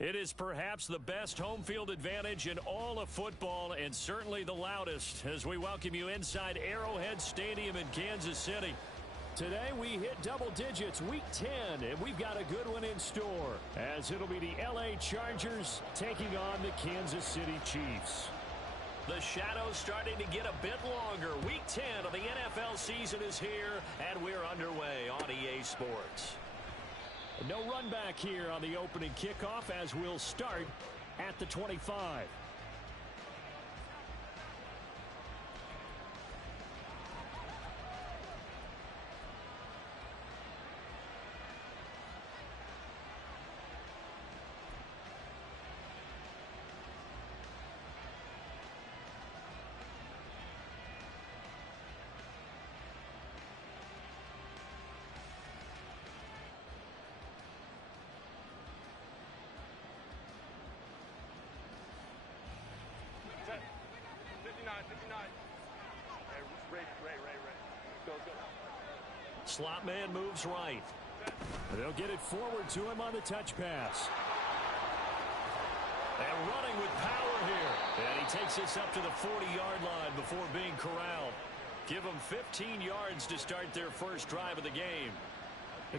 It is perhaps the best home field advantage in all of football and certainly the loudest as we welcome you inside Arrowhead Stadium in Kansas City. Today we hit double digits, week 10, and we've got a good one in store as it'll be the LA Chargers taking on the Kansas City Chiefs. The shadows starting to get a bit longer. Week 10 of the NFL season is here, and we're underway on EA Sports. No run back here on the opening kickoff as we'll start at the 25. Slot man moves right. They'll get it forward to him on the touch pass. And running with power here. And he takes this up to the 40-yard line before being corralled. Give them 15 yards to start their first drive of the game.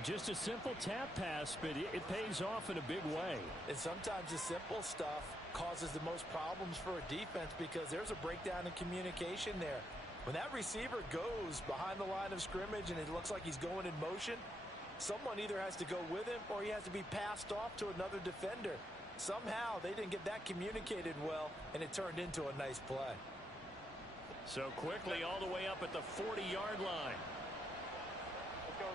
Just a simple tap pass, but it pays off in a big way. And sometimes the simple stuff causes the most problems for a defense because there's a breakdown in communication there. When that receiver goes behind the line of scrimmage and it looks like he's going in motion, someone either has to go with him or he has to be passed off to another defender. Somehow they didn't get that communicated well, and it turned into a nice play. So quickly all the way up at the 40-yard line. Let's go.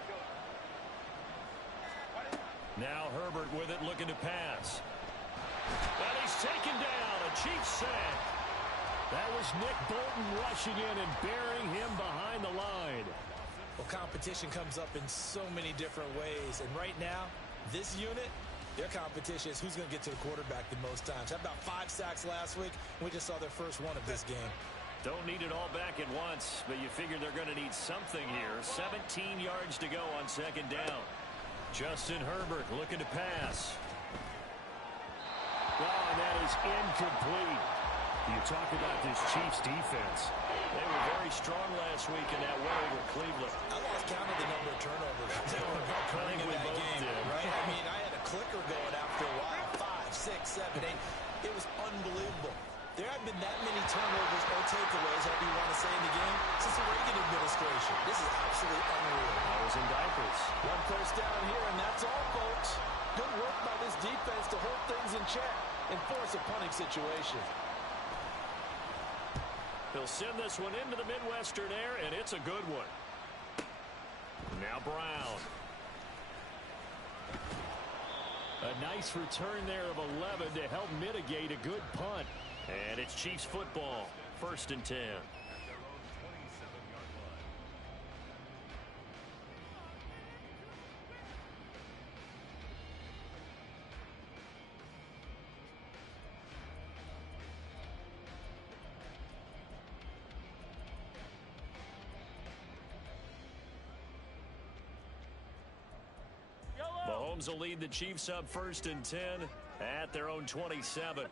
Now Herbert with it, looking to pass. And he's taken down. A Chiefs sack. That was Nick Bolton rushing in and burying him behind the line. Well, competition comes up in so many different ways. And right now, this unit, their competition is who's going to get to the quarterback the most times. How about 5 sacks last week? We just saw their first one of this game. Don't need it all back at once, but you figure they're going to need something here. 17 yards to go on second down. Justin Herbert looking to pass. Oh, and that is incomplete. You talk about this Chiefs defense. They were very strong last week in that win over Cleveland. I lost count of the number of turnovers that were occurring in that game. Right? I mean, I had a clicker going after a while. 5, 6, 7, 8. It was unbelievable. There haven't been that many turnovers or takeaways, however you want to say, in the game since the Reagan administration. This is absolutely unreal. I was in diapers. One first down here, and that's all, folks. Good work by this defense to hold things in check and force a punting situation. He'll send this one into the Midwestern air, and it's a good one. Now Brown. A nice return there of 11 to help mitigate a good punt. And it's Chiefs football, 1st and 10. Mahomes will lead the Chiefs up 1st and 10 at their own 27.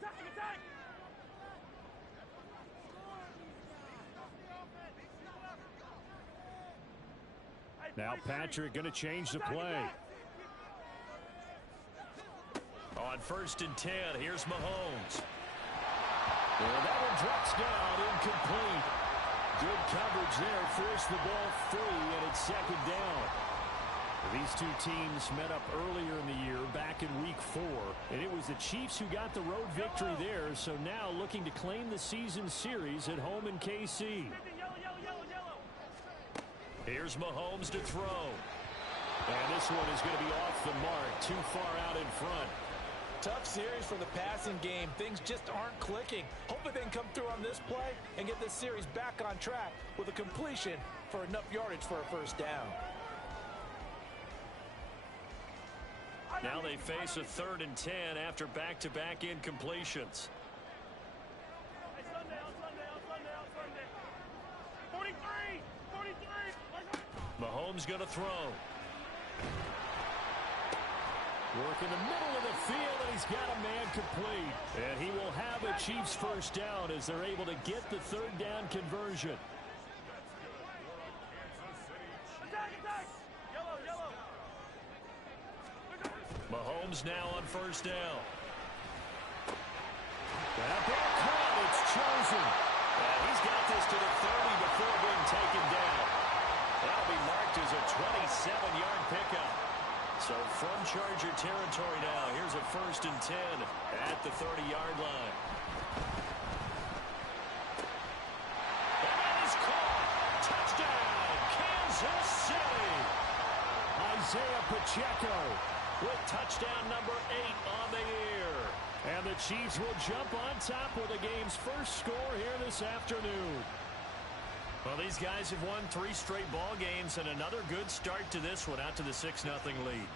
Now Patrick going to change the play. On 1st and 10, here's Mahomes. And that one drops down, incomplete. Good coverage there, forced the ball free, and it's 2nd down. These two teams met up earlier in the year, back in week 4, and it was the Chiefs who got the road victory there, so now looking to claim the season series at home in KC. Here's Mahomes to throw. And this one is going to be off the mark, too far out in front. Tough series for the passing game. Things just aren't clicking. Hopefully they can come through on this play and get this series back on track with a completion for enough yardage for a first down. Now they face a 3rd and 10 after back-to-back incompletions. 43! Mahomes going to throw. Work in the middle of the field, and he's got a man complete. And he will have a Chiefs first down as they're able to get the third down conversion. Mahomes now on first down. That ball caught. It's chosen. And he's got this to the 30 before being taken down. That'll be marked as a 27-yard pickup. So from Charger territory now, here's a 1st and 10 at the 30-yard line. And that is caught. Touchdown, Kansas City. Isaiah Pacheco with touchdown number 8 on the year. And the Chiefs will jump on top with the game's first score here this afternoon. Well, these guys have won 3 straight ball games and another good start to this one out to the 6-0 lead.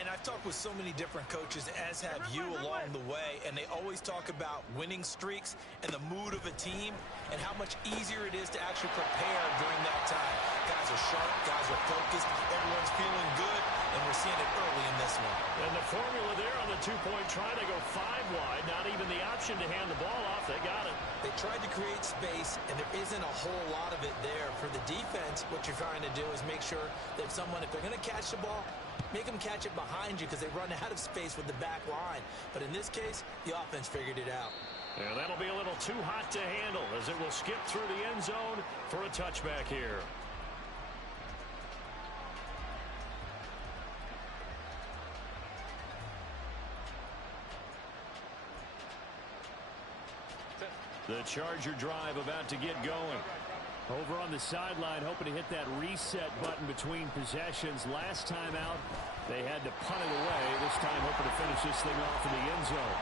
And I've talked with so many different coaches, as have you along the way, and they always talk about winning streaks and the mood of a team and how much easier it is to actually prepare during that time. Guys are sharp, guys are focused, everyone's feeling good, and we're seeing it early in this one. And the formula there on the 2-point try, they go 5 wide, not even the option to hand the ball off. They got it. They tried to create space, and there isn't a whole lot of it there. For the defense, what you're trying to do is make sure that someone, if they're going to catch the ball, make them catch it behind you because they run out of space with the back line. But in this case, the offense figured it out. And that'll be a little too hot to handle as it will skip through the end zone for a touchback here. The Charger drive about to get going. Over on the sideline, hoping to hit that reset button between possessions. Last time out, they had to punt it away. This time, hoping to finish this thing off in the end zone.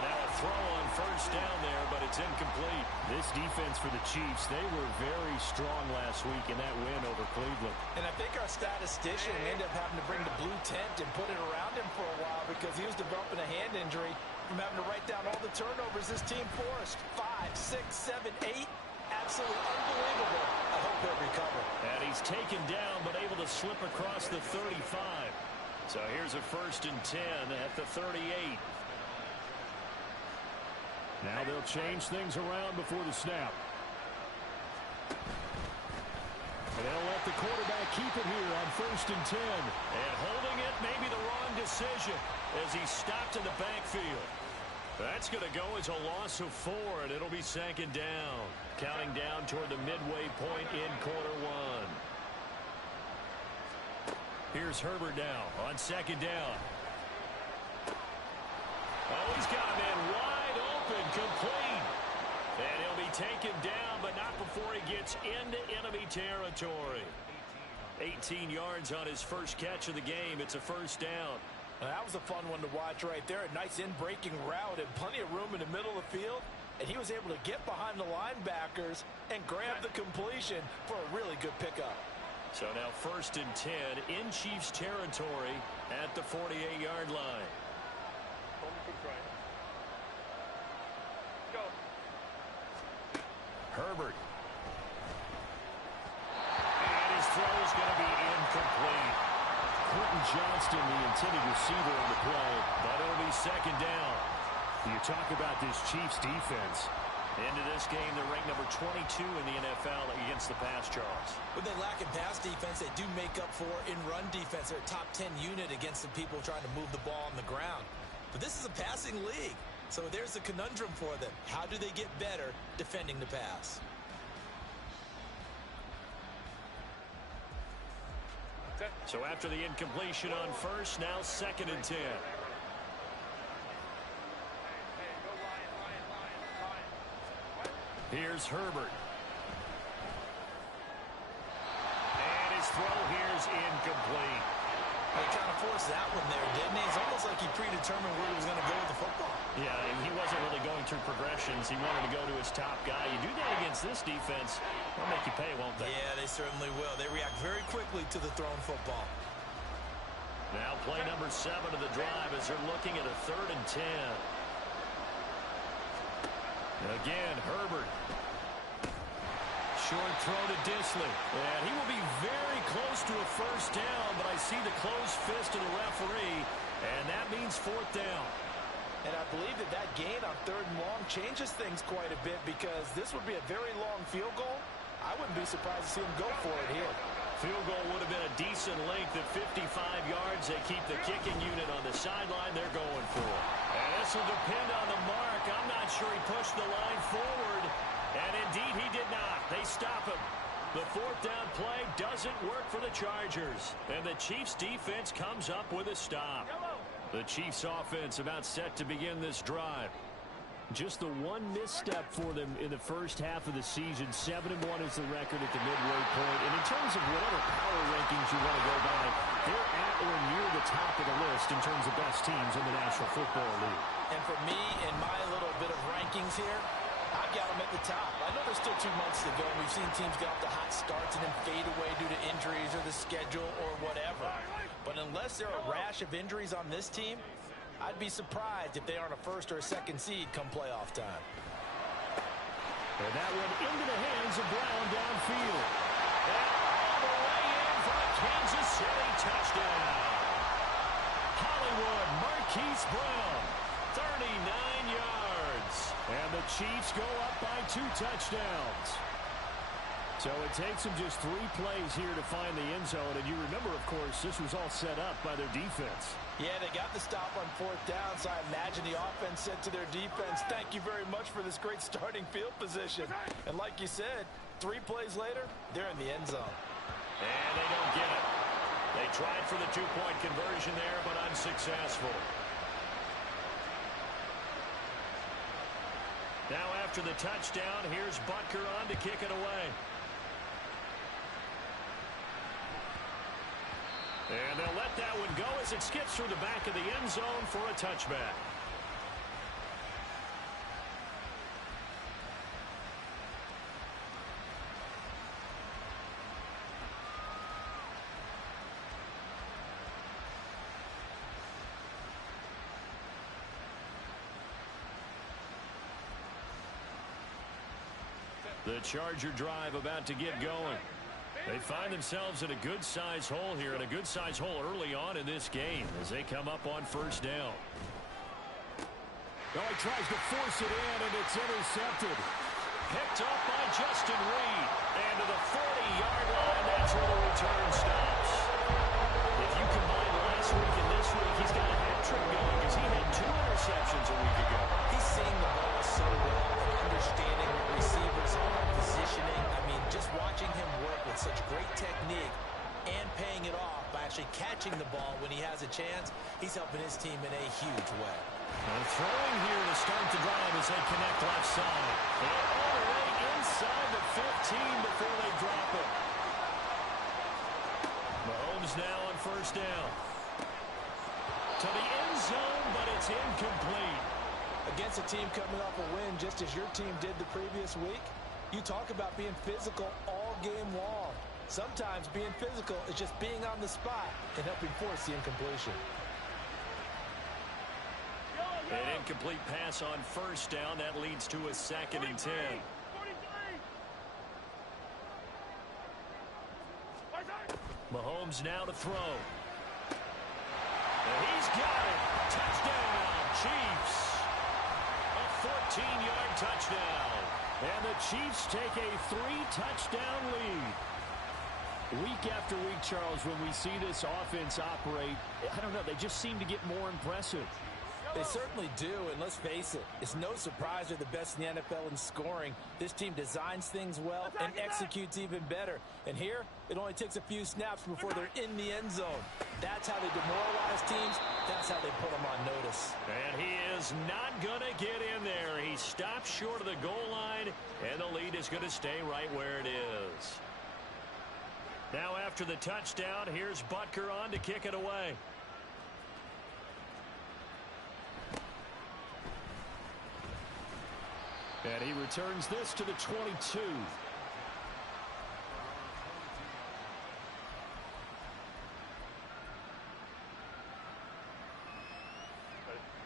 And now a throw on first down there, but it's incomplete. This defense for the Chiefs, they were very strong last week in that win over Cleveland. And I think our statistician ended up having to bring the blue tent and put it around him for a while because he was developing a hand injury from having to write down all the turnovers this team forced. 5, 6, 7, 8. Absolutely unbelievable. I hope he'll recover. And he's taken down, but able to slip across the 35. So here's a 1st and 10 at the 38. Now they'll change things around before the snap. And they'll let the quarterback keep it here on 1st and 10. And holding it, maybe the wrong decision as he stopped in the backfield. That's going to go as a loss of 4, and it'll be 2nd down. Counting down toward the midway point in quarter 1. Here's Herbert now on 2nd down. Oh, he's got a man wide open, complete. And he'll be taken down, but not before he gets into enemy territory. 18 yards on his first catch of the game. It's a 1st down. Now, that was a fun one to watch right there. A nice in-breaking route and plenty of room in the middle of the field. And he was able to get behind the linebackers and grab the completion for a really good pickup. So now 1st and 10 in Chiefs territory at the 48-yard line. Go. Herbert. And his throw is going to be incomplete. Quentin Johnston, the intended receiver on the play, but it'll be 2nd down. You talk about this Chiefs defense. Into this game, they're ranked number 22 in the NFL against the pass, Charles. When they lack in pass defense, they do make up for in run defense. They're a top 10 unit against the people trying to move the ball on the ground. But this is a passing league, so there's a conundrum for them. How do they get better defending the pass? So after the incompletion on 1st, now 2nd and 10. Here's Herbert. And his throw here is incomplete. He kind of forced that one there, didn't he? It's almost like he predetermined where he was going to go with the football. Yeah, he wasn't really going through progressions. He wanted to go to his top guy. You do that against this defense, they'll make you pay, won't they? Yeah, they certainly will. They react very quickly to the thrown football. Now play number 7 of the drive as they're looking at a 3rd and 10. Again, Herbert. Short throw to Dissly. And he will be very close to a first down, but I see the closed fist of the referee, and that means fourth down. And I believe that gain on third and long changes things quite a bit because this would be a very long field goal. I wouldn't be surprised to see him go for it here. Field goal would have been a decent length at 55 yards. They keep the kicking unit on the sideline. They're going for it. And this will depend on the mark. I'm not sure he pushed the line forward. And indeed, he did not. They stop him. The fourth down play doesn't work for the Chargers. And the Chiefs' defense comes up with a stop. The Chiefs' offense about set to begin this drive. Just the one misstep for them in the first half of the season. 7-1 is the record at the midway point. And in terms of whatever power rankings you want to go by, they're at or near the top of the list in terms of best teams in the National Football League. And for me, in my little bit of rankings here, I've got them at the top. I know there's still 2 months to go. We've seen teams get off to hot starts and then fade away due to injuries or the schedule or whatever. But unless there are a rash of injuries on this team, I'd be surprised if they aren't a first or a second seed come playoff time. And that went into the hands of Brown downfield. And all the way in for a Kansas City touchdown. Hollywood Marquise Brown, 39 yards. And the Chiefs go up by 2 touchdowns. So it takes them just 3 plays here to find the end zone. And you remember, of course, this was all set up by their defense. Yeah, they got the stop on fourth down, so I imagine the offense said to their defense, thank you very much for this great starting field position. And like you said, 3 plays later, they're in the end zone. And they don't get it. They tried for the 2-point conversion there, but unsuccessful. Now after the touchdown, here's Butker on to kick it away. And they'll let that one go as it skips through the back of the end zone for a touchback. The Charger drive about to get going. They find themselves in a good-sized hole here, and a good-sized hole early on in this game as they come up on first down. Oh, he tries to force it in, and it's intercepted. Picked up by Justin Reed. And to the 40-yard line, that's where the return stops. If you combine last week and this week, he's got a hat trick going because he had 2 interceptions a week ago. He's seeing the ball so well and understanding what receivers are, positioning. I mean, just watching him work with such great technique and paying it off by actually catching the ball when he has a chance, he's helping his team in a huge way. And throwing here to start the drive as they connect left side. And all the way inside the 15 before they drop it. Mahomes now on first down. To the end zone, but it's incomplete. Against a team coming off a win just as your team did the previous week, you talk about being physical all game long. Sometimes being physical is just being on the spot and helping force the incompletion. An incomplete pass on first down. That leads to a 2nd and 10. Mahomes now to throw. And he's got it. Touchdown, Chiefs. A 14-yard touchdown. And the Chiefs take a 3-touchdown lead. Week after week, Charles, when we see this offense operate, I don't know, they just seem to get more impressive. They certainly do, and let's face it, it's no surprise they're the best in the NFL in scoring. This team designs things well and executes even better. And here, it only takes a few snaps before they're in the end zone. That's how they demoralize teams. That's how they put them on notice. And he is not going to get in there. He stops short of the goal line, and the lead is going to stay right where it is. Now after the touchdown, here's Butker on to kick it away. And he returns this to the 22.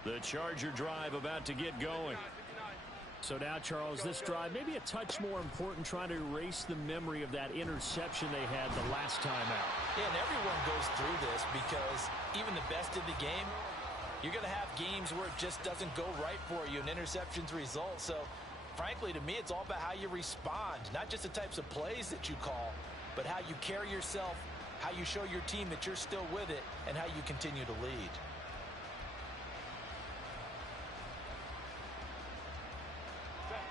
The Charger drive about to get going. So now, Charles, this drive maybe a touch more important, trying to erase the memory of that interception they had the last time out. Yeah, and everyone goes through this because even the best in the game, you're going to have games where it just doesn't go right for you, and interceptions result. So, frankly, to me, it's all about how you respond, not just the types of plays that you call, but how you carry yourself, how you show your team that you're still with it, and how you continue to lead.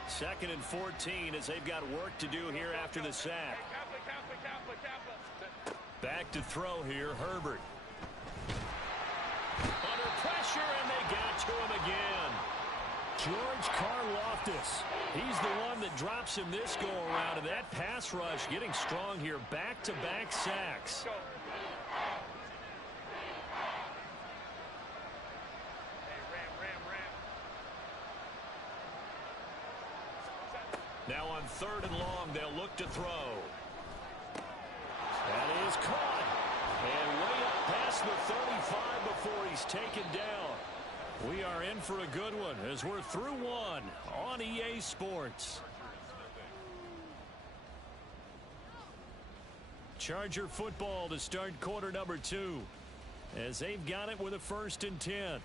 Second and 14 as they've got work to do here after the sack. Back to throw here, Herbert. Under pressure, and they got to him again. George Karlaftis. He's the one that drops him this go-around, and that pass rush getting strong here. Back-to-back sacks. Now on third and long, they'll look to throw. That is caught. And way up past the 35 before he's taken down. We are in for a good one as we're through one on EA Sports. Charger football to start quarter number 2 as they've got it with a 1st and 10.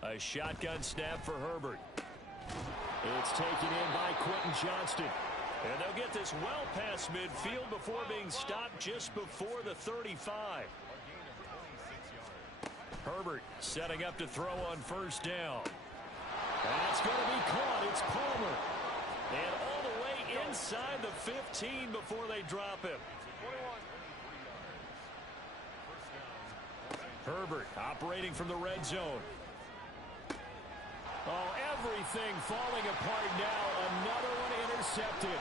A shotgun snap for Herbert. It's taken in by Quentin Johnston. And they'll get this well past midfield before being stopped just before the 35. Herbert setting up to throw on 1st down. That's going to be caught. It's Palmer. And all the way inside the 15 before they drop him. Herbert operating from the red zone. Oh, everything falling apart now. Another one intercepted.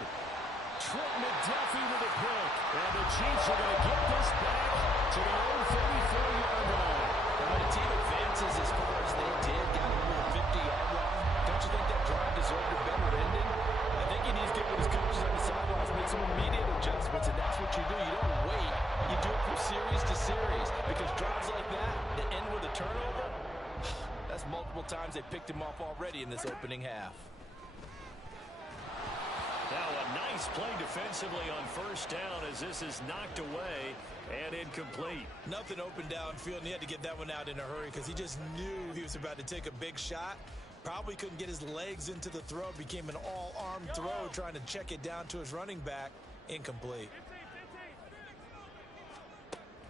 Trent McDuffie with a pick. And the Chiefs are going to get this back to their own 34-yard line. And when a team advances as far as they did, got into the 50-yard line, don't you think that drive deserved a better ending? I think he needs to get with his coaches on the sidelines, make some immediate adjustments, and that's what you do. You don't wait. You do it from series to series, because drives like that end with a turnover, that's multiple times they picked him off already in this opening half. Now a nice play defensively on 1st down as this is knocked away and incomplete. Nothing open downfield, and he had to get that one out in a hurry because he just knew he was about to take a big shot. Probably couldn't get his legs into the throw. Became an all-arm throw trying to check it down to his running back. Incomplete.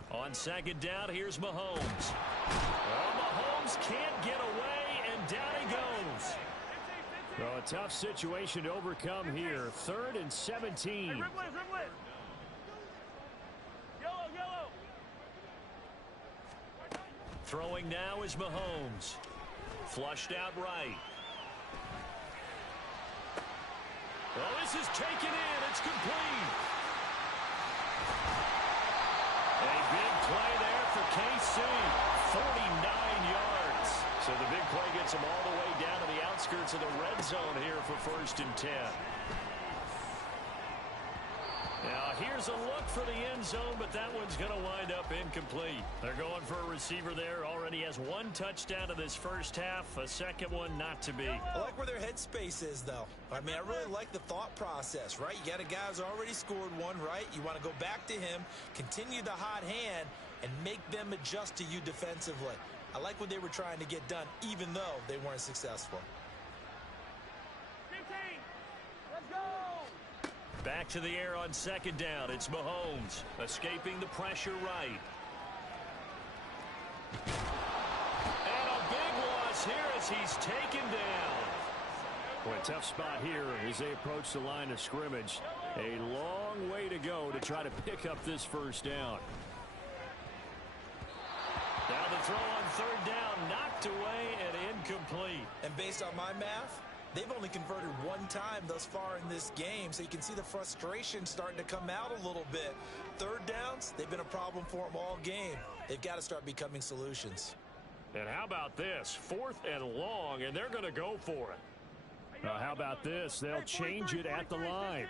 On 2nd down, here's Mahomes. Well, Mahomes can't get away, and down he goes. Well, a tough situation to overcome here. 3rd and 17. Hey, Yellow. Throwing now is Mahomes. Flushed out right. Well, this is taken in. It's complete. A big play there for KC. 49 yards. So the big play gets them all the way down to the outskirts of the red zone here for 1st and 10. Now here's a look for the end zone, but that one's going to wind up incomplete. They're going for a receiver there. Already has 1 touchdown in this 1st half. A second one not to be. I like where their headspace is, though. I mean, I really like the thought process, right? You got a guy who's already scored one, right? You want to go back to him, continue the hot hand, and make them adjust to you defensively. I like what they were trying to get done, even though they weren't successful. 15. Let's go. Back to the air on 2nd down. It's Mahomes escaping the pressure right. And a big loss here as he's taken down. Boy, tough spot here as they approach the line of scrimmage. A long way to go to try to pick up this 1st down. Now the throw on 3rd down, knocked away and incomplete. And based on my math, they've only converted 1 time thus far in this game, so you can see the frustration starting to come out a little bit. 3rd downs, they've been a problem for them all game. They've got to start becoming solutions. And how about this? 4th and long, and they're going to go for it. How about this? They'll change it at the line.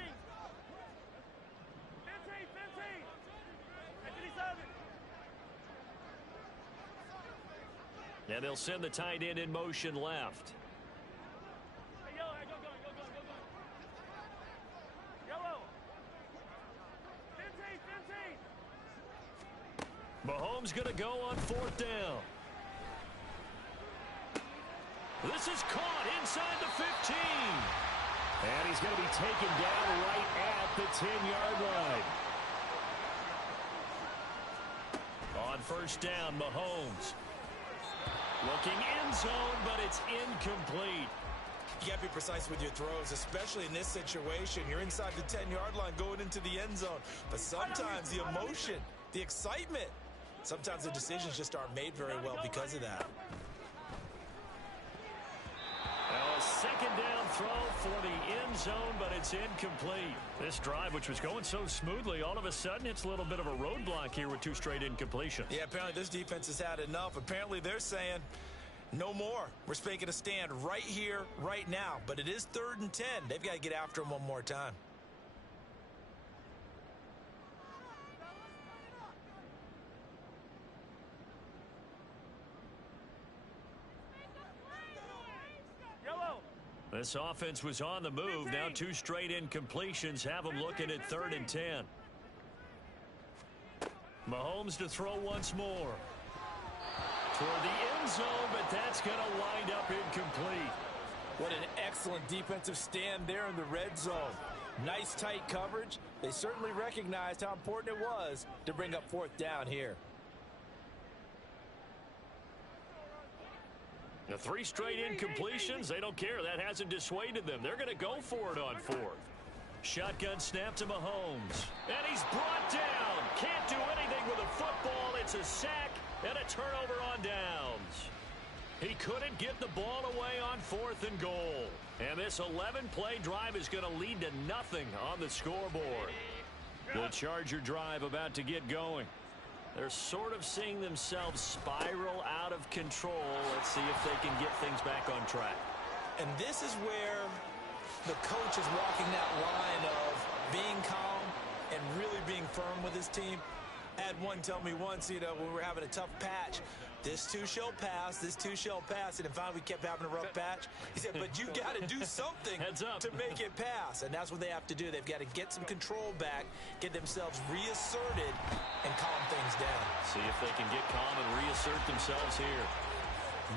And they'll send the tight end in motion left. Hey, yellow, go, go, go, go, go, go. Yellow. 15, 15. Mahomes going to go on 4th down. This is caught inside the 15. And he's going to be taken down right at the 10-yard line. On 1st down, Mahomes. Looking end zone, but it's incomplete. You got to be precise with your throws, especially in this situation. You're inside the 10-yard line going into the end zone. But sometimes the emotion, the excitement, sometimes the decisions just aren't made very well because of that. A 2nd down throw for the end zone, but it's incomplete. This drive, which was going so smoothly, all of a sudden it's a little bit of a roadblock here with 2 straight incompletions. Yeah, apparently this defense has had enough. Apparently they're saying no more. We're making a stand right here, right now. But it is 3rd and 10. They've got to get after him one more time. This offense was on the move. Now 2 straight incompletions have them looking at 3rd and 10. Mahomes to throw once more. Toward the end zone, but that's going to wind up incomplete. What an excellent defensive stand there in the red zone. Nice tight coverage. They certainly recognized how important it was to bring up 4th down here. The 3 straight incompletions, they don't care. That hasn't dissuaded them. They're going to go for it on 4th. Shotgun snap to Mahomes. And he's brought down. Can't do anything with a football. It's a sack and a turnover on downs. He couldn't get the ball away on 4th and goal. And this 11-play drive is going to lead to nothing on the scoreboard. The Charger drive about to get going. They're sort of seeing themselves spiral out of control. Let's see if they can get things back on track. And this is where the coach is walking that line of being calm and really being firm with his team. I had one tell me once, when we were having a tough patch, this too shall pass, this too shall pass. And finally we kept having a rough patch. He said, but you got to do something to make it pass. And that's what they have to do. They've got to get some control back, get themselves reasserted, and calm things down. See if they can get calm and reassert themselves here.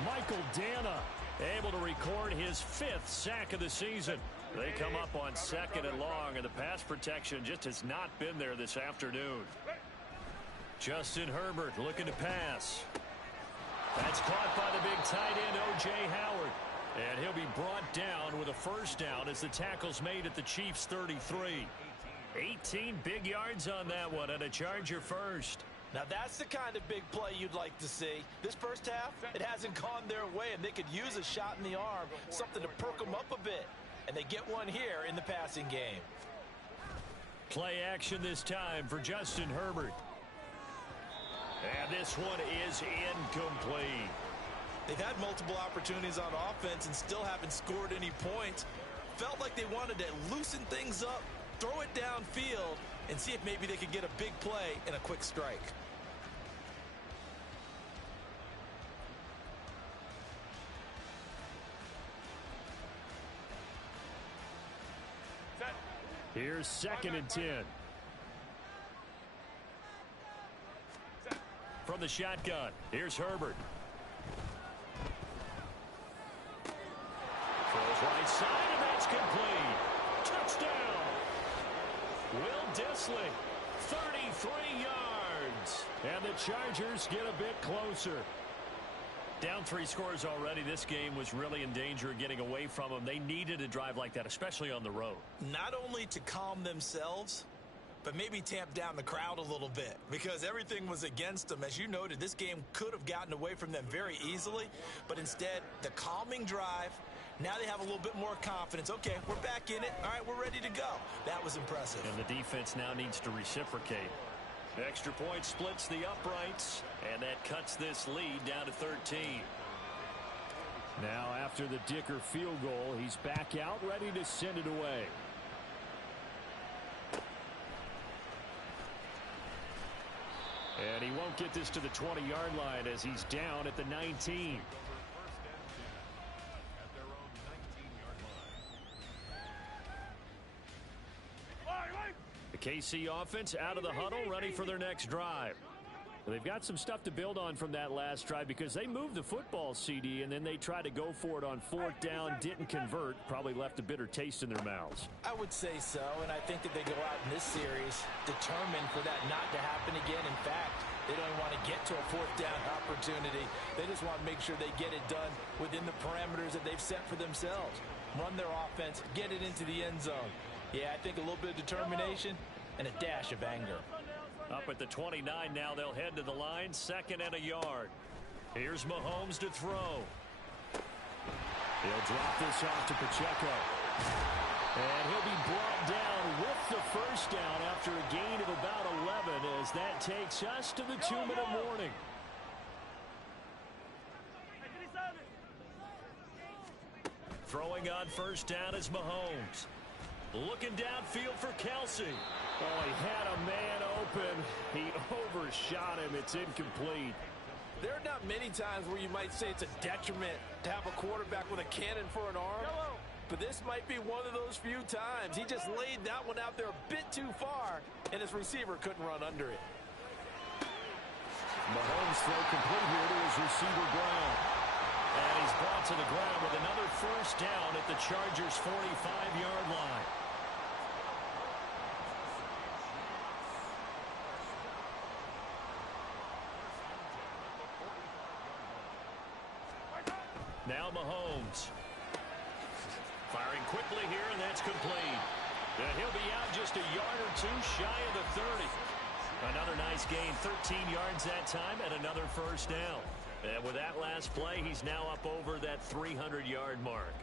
Michael Dana able to record his 5th sack of the season. They come up on 2nd and long, and the pass protection just has not been there this afternoon. Justin Herbert looking to pass. That's caught by the big tight end, O.J. Howard. And he'll be brought down with a 1st down as the tackle's made at the Chiefs' 33. 18 big yards on that one, and a Charger first. Now that's the kind of big play you'd like to see. This first half, it hasn't gone their way, and they could use a shot in the arm, something to perk them up a bit. And they get one here in the passing game. Play action this time for Justin Herbert. And this one is incomplete. They've had multiple opportunities on offense and still haven't scored any points. Felt like they wanted to loosen things up, throw it downfield, and see if maybe they could get a big play and a quick strike. Here's 2nd and 10. From the shotgun, here's Herbert. Throws right side, and that's complete. Touchdown. Will Dissly, 33 yards. And the Chargers get a bit closer. Down 3 scores already. This game was really in danger of getting away from them. They needed a drive like that, especially on the road. Not only to calm themselves, but maybe tamp down the crowd a little bit because everything was against them. As you noted, this game could have gotten away from them very easily, but instead, the calming drive, now they have a little bit more confidence. Okay, we're back in it. All right, we're ready to go. That was impressive. And the defense now needs to reciprocate. Extra point splits the uprights, and that cuts this lead down to 13. Now, after the Dicker field goal, he's back out, ready to send it away. And he won't get this to the 20-yard line as he's down at the 19. The KC offense out of the huddle, ready for their next drive. They've got some stuff to build on from that last drive because they moved the football, CD, and then they tried to go for it on fourth down, didn't convert, probably left a bitter taste in their mouths. I would say so, and I think that they go out in this series determined for that not to happen again. In fact, they don't even want to get to a fourth down opportunity. They just want to make sure they get it done within the parameters that they've set for themselves. Run their offense, get it into the end zone. Yeah, I think a little bit of determination and a dash of anger. Up at the 29 now, they'll head to the line, 2nd and a yard. Here's Mahomes to throw. He'll drop this off to Pacheco. And he'll be brought down with the first down after a gain of about 11 as that takes us to the 2-minute warning. Throwing on first down is Mahomes. Looking downfield for Kelsey. Oh, he had a man open. He overshot him. It's incomplete. There are not many times where you might say it's a detriment to have a quarterback with a cannon for an arm. But this might be one of those few times. He just laid that one out there a bit too far, and his receiver couldn't run under it. Mahomes throw complete here to his receiver Brown. And he's brought to the ground with another first down at the Chargers' 45-yard line. Now Mahomes. Firing quickly here, and that's complete. And he'll be out just a yard or two shy of the 30. Another nice gain, 13 yards that time, and another first down. And with that last play, he's now up over that 300-yard mark.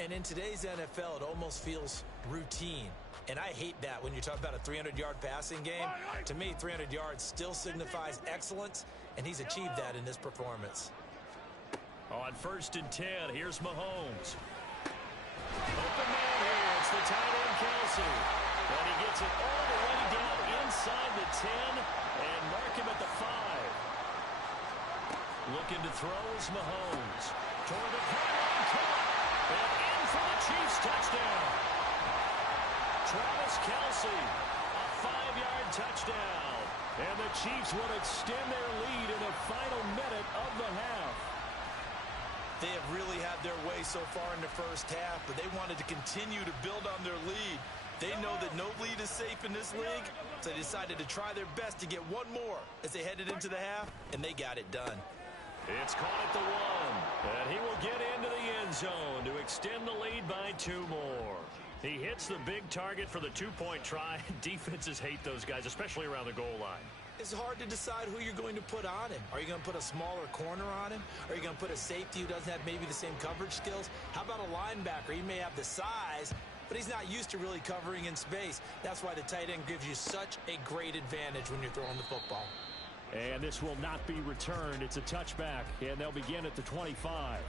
And in today's NFL, it almost feels routine. And I hate that when you talk about a 300-yard passing game. To me, 300 yards still signifies excellence, and he's achieved that in this performance. On 1st and 10, here's Mahomes. Open man here. It's the tight end, Kelsey. And he gets it all the way down inside the 10 and mark him at the 5. Looking to throw is Mahomes. Toward the pylon, caught. And in for the Chiefs touchdown. Travis Kelsey, a 5-yard touchdown. And the Chiefs will extend their lead in the final minute of the half. They have really had their way so far in the first half, but they wanted to continue to build on their lead. They know that no lead is safe in this league, so they decided to try their best to get one more as they headed into the half, and they got it done. It's caught at the 1, and he will get into the end zone to extend the lead by 2 more. He hits the big target for the 2-point try. Defenses hate those guys, especially around the goal line. It's hard to decide who you're going to put on him. Are you going to put a smaller corner on him? Are you going to put a safety who doesn't have maybe the same coverage skills? How about a linebacker? He may have the size, but he's not used to really covering in space. That's why the tight end gives you such a great advantage when you're throwing the football. And this will not be returned. It's a touchback, and they'll begin at the 25.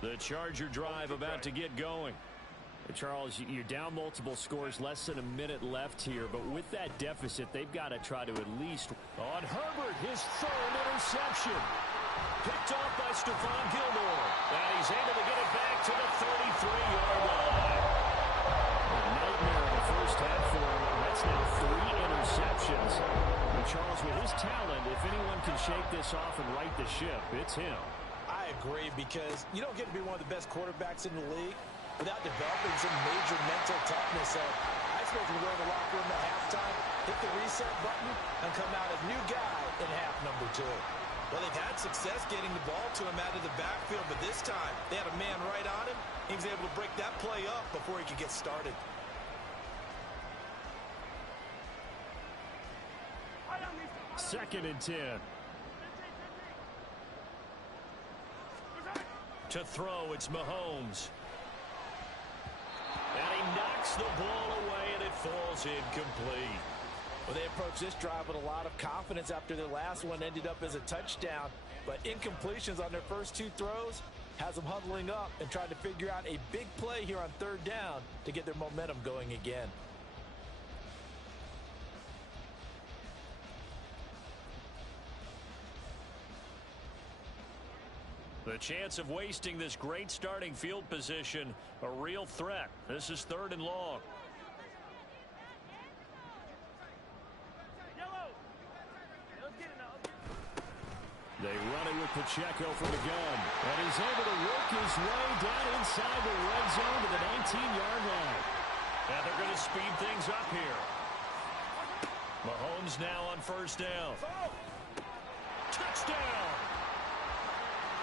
The Charger drive about to get going. Charles, you're down multiple scores, less than a minute left here, but with that deficit, they've got to try to at least... On Herbert, his 3rd interception. Picked off by Stephon Gilmore. And he's able to get it back to the 33-yard line. A nightmare in the first half for him. That's now 3 interceptions. And Charles, with his talent, if anyone can shake this off and right the ship, it's him. I agree, because you don't get to be one of the best quarterbacks in the league without developing some major mental toughness. So I suppose we go in the locker room at halftime, hit the reset button, and come out a new guy in half number 2. Well, they've had success getting the ball to him out of the backfield, but this time they had a man right on him. He was able to break that play up before he could get started. Second and 10. To throw, it's Mahomes. And he knocks the ball away, and it falls incomplete. Well, they approached this drive with a lot of confidence after their last one ended up as a touchdown. But incompletions on their first two throws has them huddling up and trying to figure out a big play here on third down to get their momentum going again. The chance of wasting this great starting field position, a real threat. This is third and long. They run it with Pacheco from the gun. And he's able to work his way down inside the red zone to the 19-yard line. And they're going to speed things up here. Mahomes now on first down. Touchdown!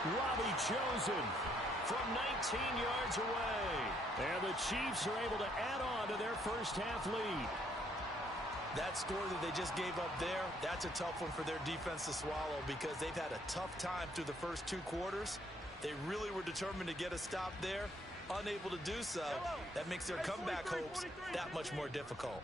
Robbie Chosen from 19 yards away. And the Chiefs are able to add on to their first half lead. That score that they just gave up there, that's a tough one for their defense to swallow because they've had a tough time through the first two quarters. They really were determined to get a stop there, unable to do so. That makes their comeback hopes that much more difficult.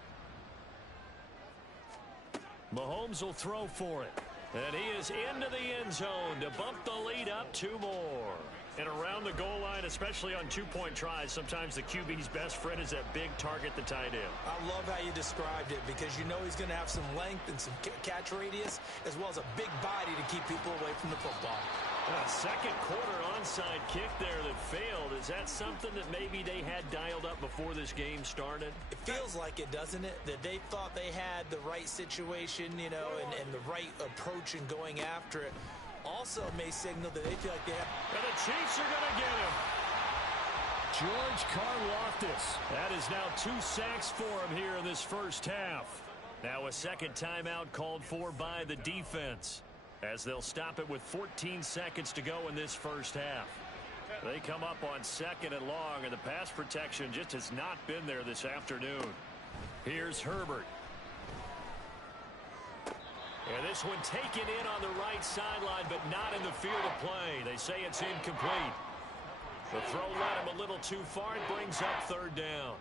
Mahomes will throw for it. And he is into the end zone to bump the lead up two more. And around the goal line, especially on two-point tries, sometimes the QB's best friend is that big target, the tight end. I love how you described it because you know he's going to have some length and some catch radius as well as a big body to keep people away from the football. A second quarter onside kick there that failed. Is that something that maybe they had dialed up before this game started? It feels like it, doesn't it? That they thought they had the right situation, you know, and the right approach in going after it. Also may signal that they feel like they have... And the Chiefs are going to get him. George Karlaftis. That is now 2 sacks for him here in this first half. Now a second timeout called for by the defense, as they'll stop it with 14 seconds to go in this first half. They come up on second and long, and the pass protection just has not been there this afternoon. Here's Herbert. And this one taken in on the right sideline, but not in the field of play. They say it's incomplete. The throw led him a little too far. It brings up third down.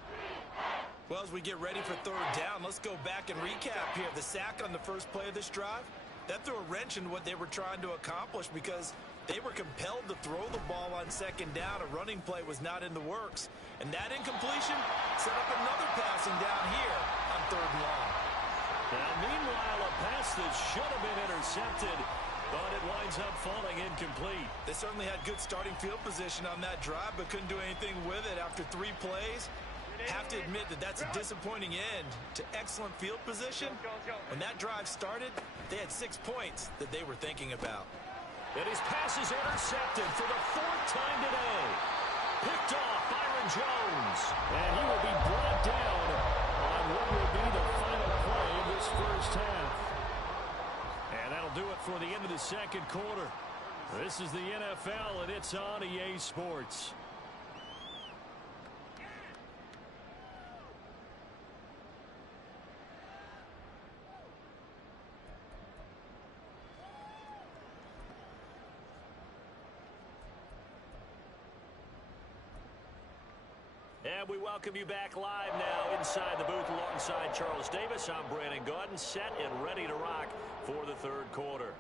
Well, as we get ready for third down, let's go back and recap here. The sack on the first play of this drive, that threw a wrench in what they were trying to accomplish because they were compelled to throw the ball on second down. A running play was not in the works. And that incompletion set up another passing down here on third and long. Now, meanwhile, a pass that should have been intercepted, but it winds up falling incomplete. They certainly had good starting field position on that drive, but couldn't do anything with it after 3 plays. Have to admit that that's a disappointing end to excellent field position. When that drive started, they had 6 points that they were thinking about. And his pass is intercepted for the 4th time today. Picked off Byron Jones. And he will be brought down on what will be the final play of this first half. And that'll do it for the end of the second quarter. This is the NFL, and it's on EA Sports. And we welcome you back live now inside the booth alongside Charles Davis. I'm Brandon Gaudin, set and ready to rock for the third quarter.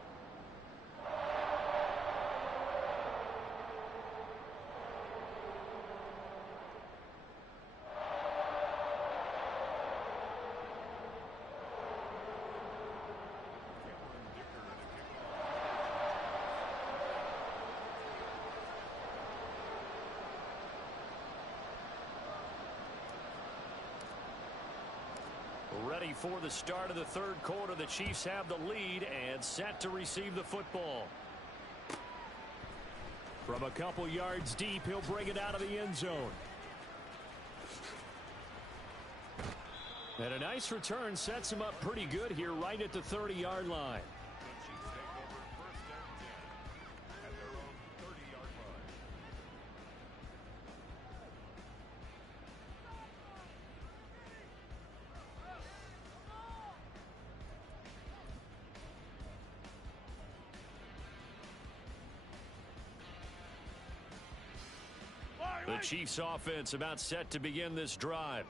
Ready for the start of the third quarter. The Chiefs have the lead and set to receive the football. From a couple yards deep, he'll bring it out of the end zone. And a nice return sets him up pretty good here right at the 30-yard line. The Chiefs offense about set to begin this drive.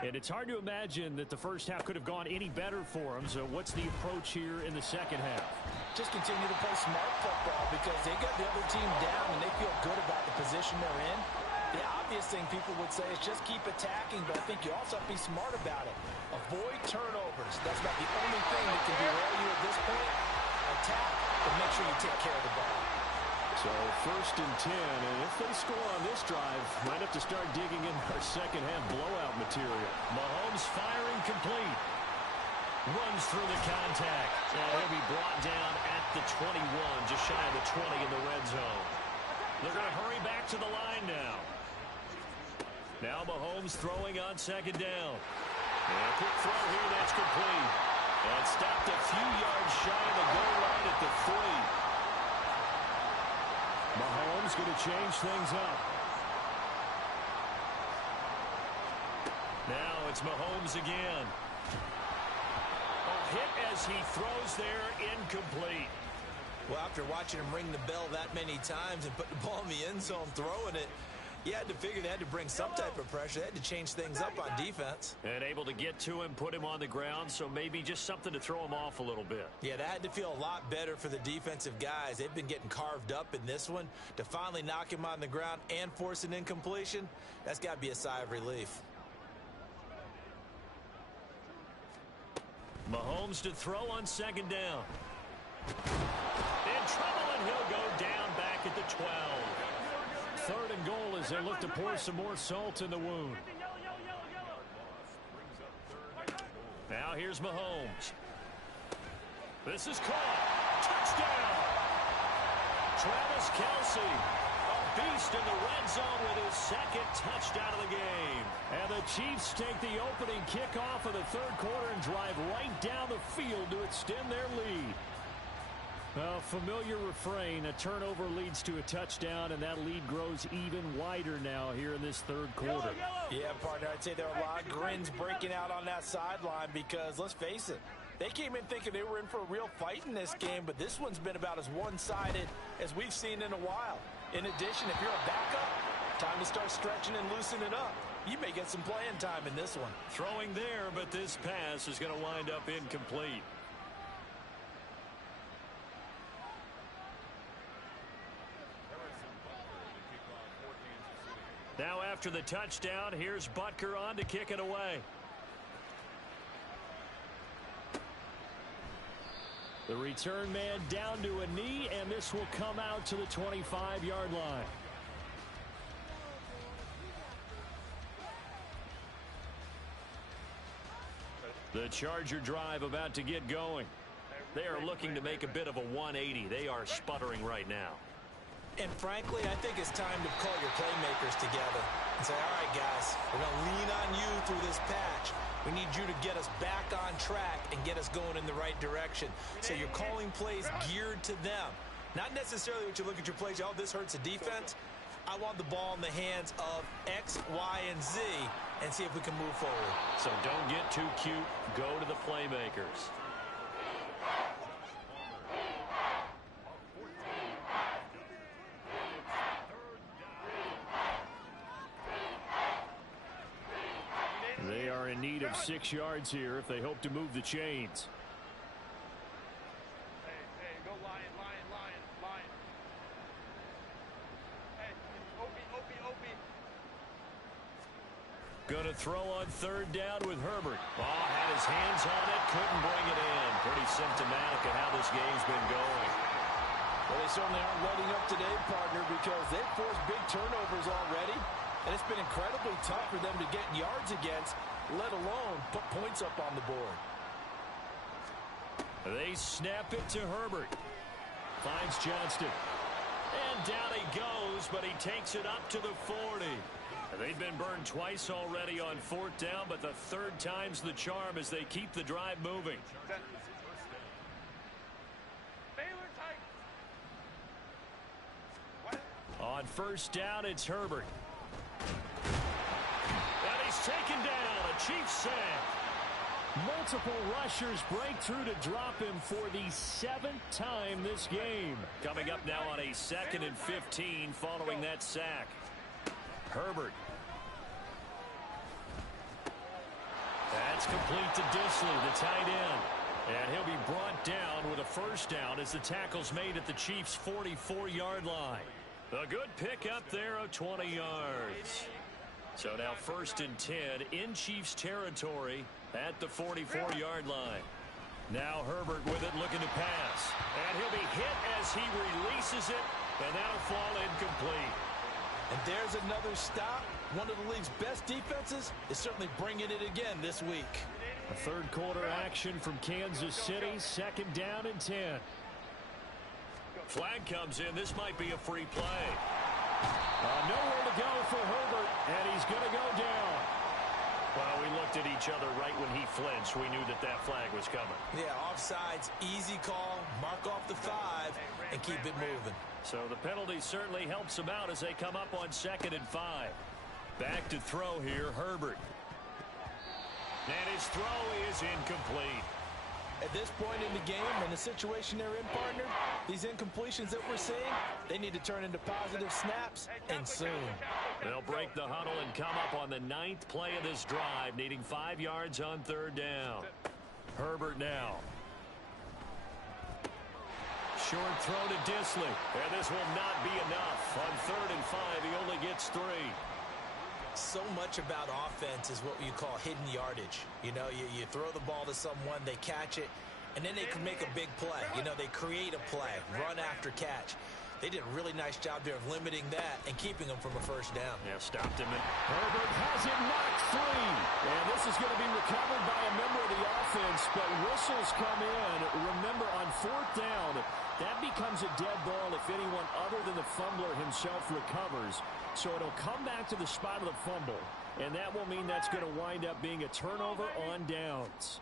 And it's hard to imagine that the first half could have gone any better for them. So what's the approach here in the second half? Just continue to play smart football because they got the other team down and they feel good about the position they're in. The obvious thing people would say is just keep attacking, but I think you also have to be smart about it. Avoid turnovers. That's about the only thing that can derail you at this point. Attack, but make sure you take care of the ball. So 1st and 10, and if they score on this drive, might have to start digging in our second half blowout material. Mahomes firing complete. Runs through the contact. And he'll be brought down at the 21, just shy of the 20 in the red zone. They're going to hurry back to the line now. Now Mahomes throwing on 2nd down. And a quick throw here that's complete. And stopped a few yards shy of the goal line at the 3. Mahomes going to change things up. Now it's Mahomes again. A hit as he throws there, incomplete. Well, after watching him ring the bell that many times and put the ball in the end zone throwing it, you had to figure they had to bring some type of pressure. They had to change things up on defense. And able to get to him, put him on the ground, so maybe just something to throw him off a little bit. Yeah, that had to feel a lot better for the defensive guys. They've been getting carved up in this one. To finally knock him on the ground and force an incompletion, that's got to be a sigh of relief. Mahomes to throw on 2nd down. In trouble, and he'll go down back at the 12. 3rd and goal as they look to pour some more salt in the wound. Now here's Mahomes. This is caught. Touchdown. Travis Kelce, a beast in the red zone with his 2nd touchdown of the game. And the Chiefs take the opening kickoff of the 3rd quarter and drive right down the field to extend their lead. A familiar refrain, a turnover leads to a touchdown, and that lead grows even wider now here in this 3rd quarter. Yeah, partner, I'd say there are a lot of grins breaking out on that sideline because, let's face it, they came in thinking they were in for a real fight in this game, but this one's been about as one-sided as we've seen in a while. In addition, if you're a backup, time to start stretching and loosening up. You may get some playing time in this one. Throwing there, but this pass is going to wind up incomplete. Now after the touchdown, here's Butker on to kick it away. The return man down to a knee, and this will come out to the 25-yard line. The Charger drive about to get going. They are looking to make a bit of a 180. They are sputtering right now. And frankly, I think it's time to call your playmakers together and say, all right, guys, we're going to lean on you through this patch. We need you to get us back on track and get us going in the right direction. So you're calling plays geared to them. Not necessarily what you look at your plays, oh, this hurts the defense. I want the ball in the hands of X, Y, and Z and see if we can move forward. So don't get too cute. Go to the playmakers. They are in need of 6 yards here if they hope to move the chains. Hey, go Lion, Lion, Lion, Lion. Hey, Opie. Gonna throw on 3rd down with Herbert. Had his hands on it, couldn't bring it in. Pretty symptomatic of how this game's been going. Well, they certainly aren't letting up today, partner, because they've forced big turnovers already. And it's been incredibly tough for them to get yards against, let alone put points up on the board. They snap it to Herbert. Finds Johnston. And down he goes, but he takes it up to the 40. They've been burned twice already on 4th down, but the 3rd time's the charm as they keep the drive moving. Baylor tight. On 1st down, it's Herbert. And he's taken down. A Chiefs sack. Multiple rushers break through to drop him for the 7th time this game. Coming up now on a 2nd and 15 following that sack. Herbert. That's complete to Disley, the tight end. And he'll be brought down with a first down as the tackle's made at the Chiefs' 44-yard line. A good pickup there of 20 yards. So now 1st and 10 in Chiefs territory at the 44-yard line. Now Herbert with it, looking to pass. And he'll be hit as he releases it, and that'll fall incomplete. And there's another stop. One of the league's best defenses is certainly bringing it again this week. A third quarter action from Kansas City, 2nd down and 10. Flag comes in. This might be a free play. Nowhere to go for Herbert, and he's going to go down. Well, we looked at each other right when he flinched. We knew that that flag was coming. Yeah, offsides, easy call, mark off the 5, and keep it moving. So the penalty certainly helps him out as they come up on 2nd and 5. Back to throw here, Herbert. And his throw is incomplete. At this point in the game, in the situation they're in, partner, these incompletions that we're seeing, they need to turn into positive snaps, and soon. They'll break the huddle and come up on the 9th play of this drive, needing 5 yards on 3rd down. Herbert now. Short throw to Disley. And this will not be enough. On 3rd and 5, he only gets 3. So much about offense is what you call hidden yardage. You know, you throw the ball to someone, they catch it, and then they can make a big play. You know, they create a play, run after catch. They did a really nice job there of limiting that and keeping them from a first down. Yeah, stopped him. Herbert has it knocked free. And this is going to be recovered by a member of the offense, but whistles come in. Remember, on 4th down, that becomes a dead ball if anyone other than the fumbler himself recovers. So it'll come back to the spot of the fumble, and that will mean that's going to wind up being a turnover on downs.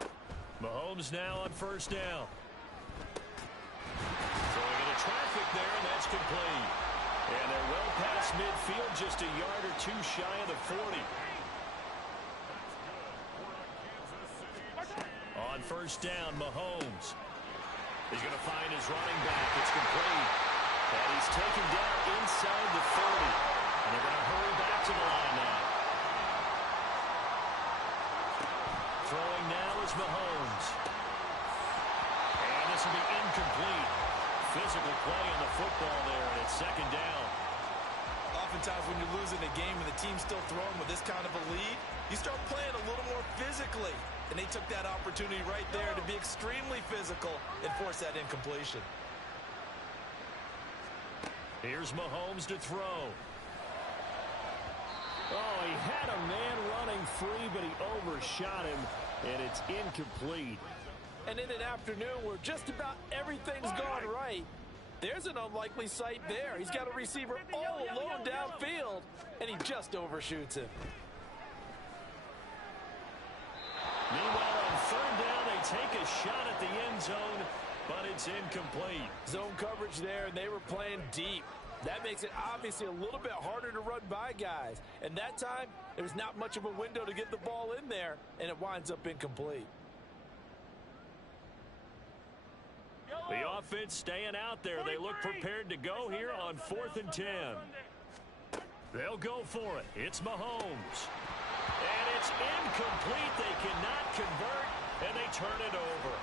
Mahomes now on 1st down. Throwing into traffic there, and that's complete. And they're well past midfield, just a yard or 2 shy of the 40. On 1st down, Mahomes. He's going to find his running back. It's complete. And he's taken down inside the 30. And they're going to hurry back to the line now. Throwing now is Mahomes. And this will be incomplete. Physical play on the football there, and it's 2nd down. Oftentimes when you're losing a game and the team's still throwing with this kind of a lead, you start playing a little more physically. And they took that opportunity right there to be extremely physical and force that incompletion. Here's Mahomes to throw. Oh, he had a man running free, but he overshot him, and it's incomplete. And in an afternoon where just about everything's gone right, there's an unlikely sight there. He's got a receiver all alone downfield, and he just overshoots him. Meanwhile, on 3rd down, they take a shot at the end zone, but it's incomplete. Zone coverage there, and they were playing deep. That makes it obviously a little bit harder to run by guys. And that time, there's not much of a window to get the ball in there, and it winds up incomplete. The offense staying out there. They look prepared to go here on 4th and 10. They'll go for it. It's Mahomes. And it's incomplete. They cannot convert, and they turn it over.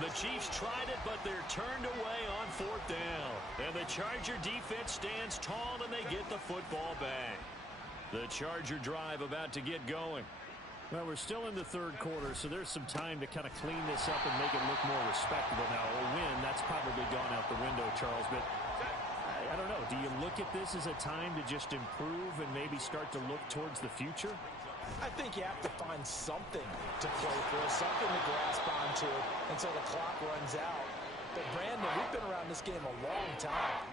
The Chiefs tried it, but they're turned away on 4th down. And the Charger defense stands tall, and they get the football back. The Charger drive about to get going. Well, we're still in the 3rd quarter, so there's some time to kind of clean this up and make it look more respectable. Now, a win, that's probably gone out the window, Charles, but I don't know. Do you look at this as a time to just improve and maybe start to look towards the future? I think you have to find something to play for, something to grasp onto until the clock runs out. But, Brandon, we've been around this game a long time.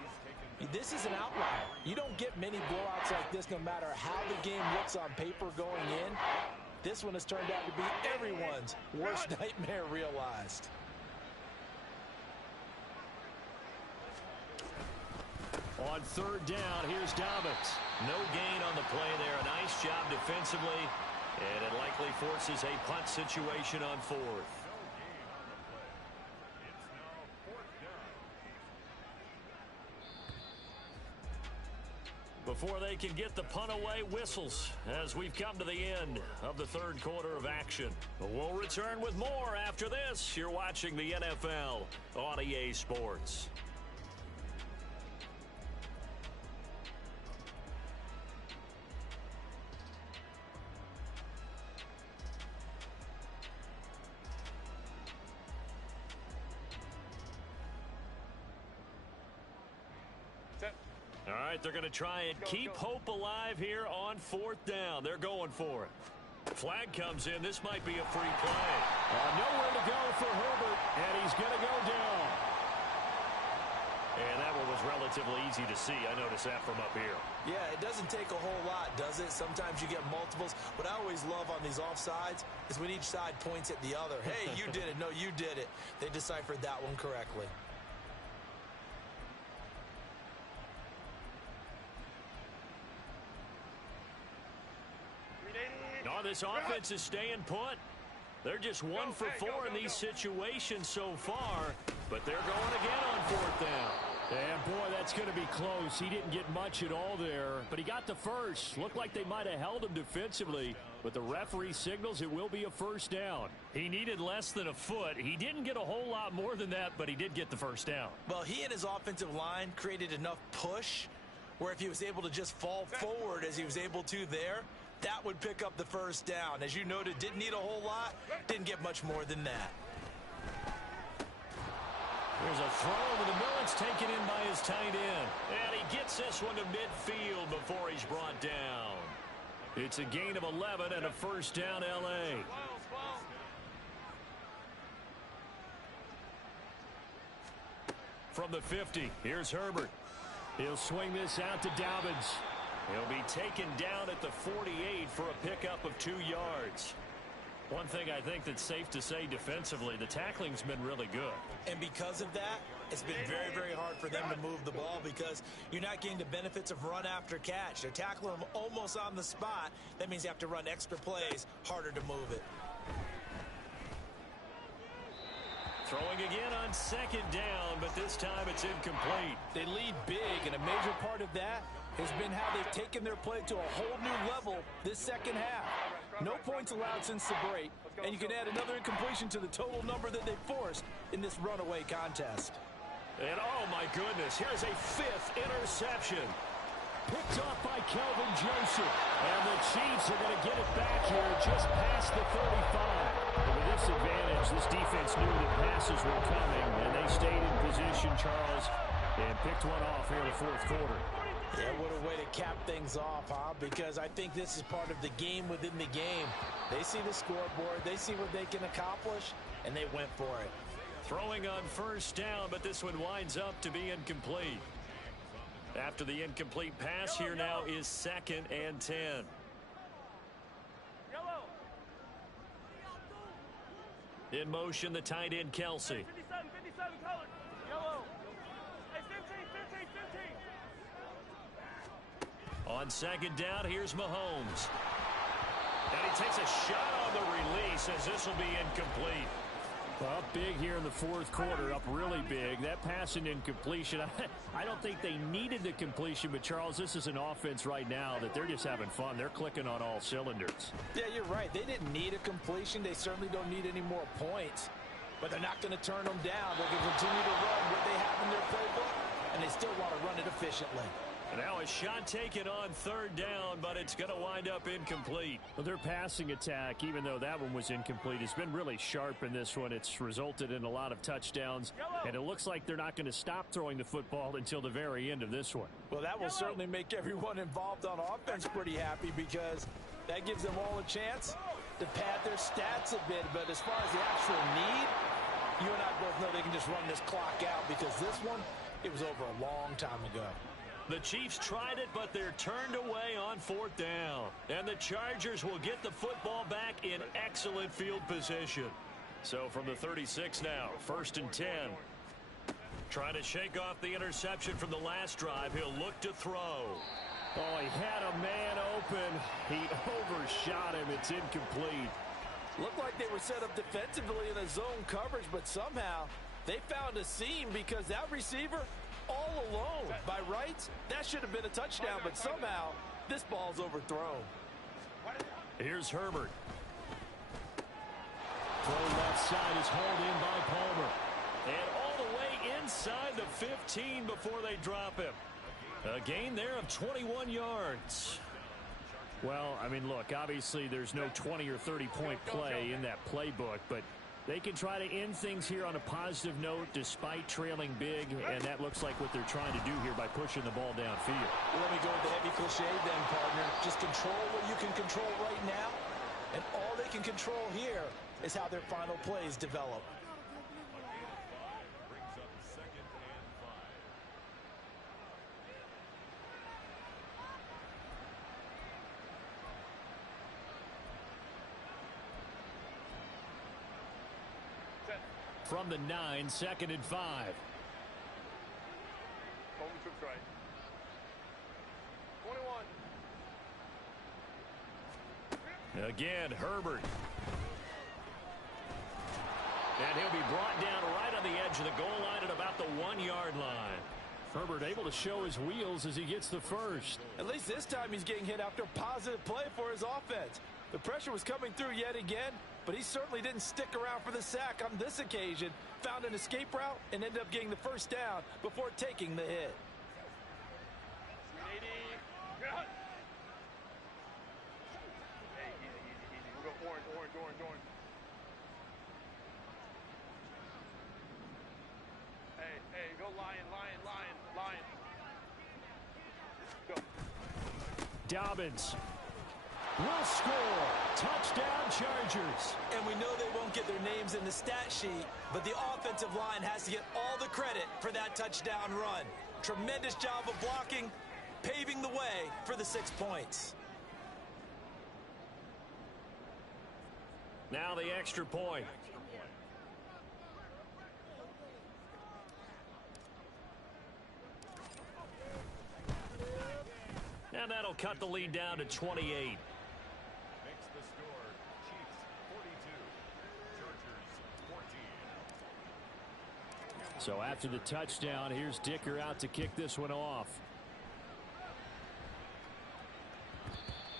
This is an outlier. You don't get many blowouts like this no matter how the game looks on paper going in. This one has turned out to be everyone's worst nightmare realized. On 3rd down, here's Dobbins. No gain on the play there. A nice job defensively, and it likely forces a punt situation on 4th. before they can get the punt away whistles as we've come to the end of the third quarter of action. We'll return with more after this. You're watching the NFL on EA Sports. All right, they're going to try and keep hope alive here on fourth down. They're going for it. Flag comes in. This might be a free play. Nowhere to go for Herbert, and he's going to go down. And that one was relatively easy to see. I noticed that from up here. Yeah, it doesn't take a whole lot, does it? Sometimes you get multiples. What I always love on these offsides is when each side points at the other. Hey, you did it. No, you did it. They deciphered that one correctly. No, this offense is staying put. They're just 1 for 4 in these situations so far, but they're going again on fourth down. And boy, that's going to be close. He didn't get much at all there, but he got the first. Looked like they might have held him defensively, but the referee signals it will be a first down. He needed less than a foot. He didn't get a whole lot more than that, but he did get the first down. Well, he and his offensive line created enough push where if he was able to just fall forward as he was able to there, that would pick up the first down. As you noted, didn't need a whole lot, didn't get much more than that. There's a throw over the middle. It's taken in by his tight end. And he gets this one to midfield before he's brought down. It's a gain of 11 and a first down, L.A. From the 50, here's Herbert. He'll swing this out to Dobbins. He'll be taken down at the 48 for a pickup of 2 yards. One thing I think that's safe to say defensively, the tackling's been really good. And because of that, it's been very, very hard for them to move the ball because you're not getting the benefits of run after catch. They're tackling them almost on the spot. That means you have to run extra plays, harder to move it. Throwing again on second down, but this time it's incomplete. They lead big, and a major part of that has been how they've taken their play to a whole new level this second half. No points allowed since the break, and you can add another incompletion to the total number that they forced in this runaway contest. And oh my goodness, here's a 5th interception. Picked off by Kelvin Joseph. And the Chiefs are going to get it back here just past the 35. And with this advantage, this defense knew that passes were coming, and they stayed in position, Charles, and picked one off here in the fourth quarter. Yeah, what a way to cap things off, huh? Because I think this is part of the game within the game. They see the scoreboard, they see what they can accomplish, and they went for it. Throwing on first down, but this one winds up to be incomplete. After the incomplete pass, here now is 2nd and 10. In motion, the tight end, Kelsey. 57 color. Yellow. Hey, 15. On second down, here's Mahomes. And he takes a shot on the release as this will be incomplete. Up big here in the fourth quarter, up really big. That pass and incompletion, I don't think they needed the completion, but Charles, this is an offense right now that they're just having fun. They're clicking on all cylinders. Yeah, you're right. They didn't need a completion. They certainly don't need any more points, but they're not going to turn them down. They can continue to run what they have in their playbook, and they still want to run it efficiently. And now a shot taken on third down, but it's going to wind up incomplete. Well, their passing attack, even though that one was incomplete, has been really sharp in this one. It's resulted in a lot of touchdowns, and it looks like they're not going to stop throwing the football until the very end of this one. Well, that will certainly make everyone involved on offense pretty happy because that gives them all a chance to pad their stats a bit. But as far as the actual need, you and I both know they can just run this clock out because this one, it was over a long time ago. The Chiefs tried it, but they're turned away on fourth down. And the Chargers will get the football back in excellent field position. So from the 36 now, 1st and 10. Trying to shake off the interception from the last drive. He'll look to throw. Oh, he had a man open. He overshot him. It's incomplete. Looked like they were set up defensively in a zone coverage, but somehow they found a seam because that receiver, all alone. By rights, that should have been a touchdown, but somehow this ball's overthrown. Here's Herbert. Throw left side is hauled in by Palmer. And all the way inside the 15 before they drop him. A gain there of 21 yards. Well, I mean, look, obviously there's no 20 or 30-point play in that playbook, but they can try to end things here on a positive note despite trailing big, and that looks like what they're trying to do here by pushing the ball downfield. Well, let me go with the heavy cliche then, partner. Just control what you can control right now, and all they can control here is how their final plays develop. From the 9, 2nd and 5. Home trips right. 21. Again, Herbert. And he'll be brought down right on the edge of the goal line at about the 1-yard line. Herbert able to show his wheels as he gets the first. At least this time he's getting hit after a positive play for his offense. The pressure was coming through yet again, but he certainly didn't stick around for the sack on this occasion. Found an escape route and ended up getting the first down before taking the hit. 80. Good. Hey, easy. We'll go orange. Hey, go lion. Go. Dobbins will score. Touchdown, Chargers. And we know they won't get their names in the stat sheet, but the offensive line has to get all the credit for that touchdown run. Tremendous job of blocking, paving the way for the 6 points. Now the extra point. And that'll cut the lead down to 28. So after the touchdown, here's Dicker out to kick this one off.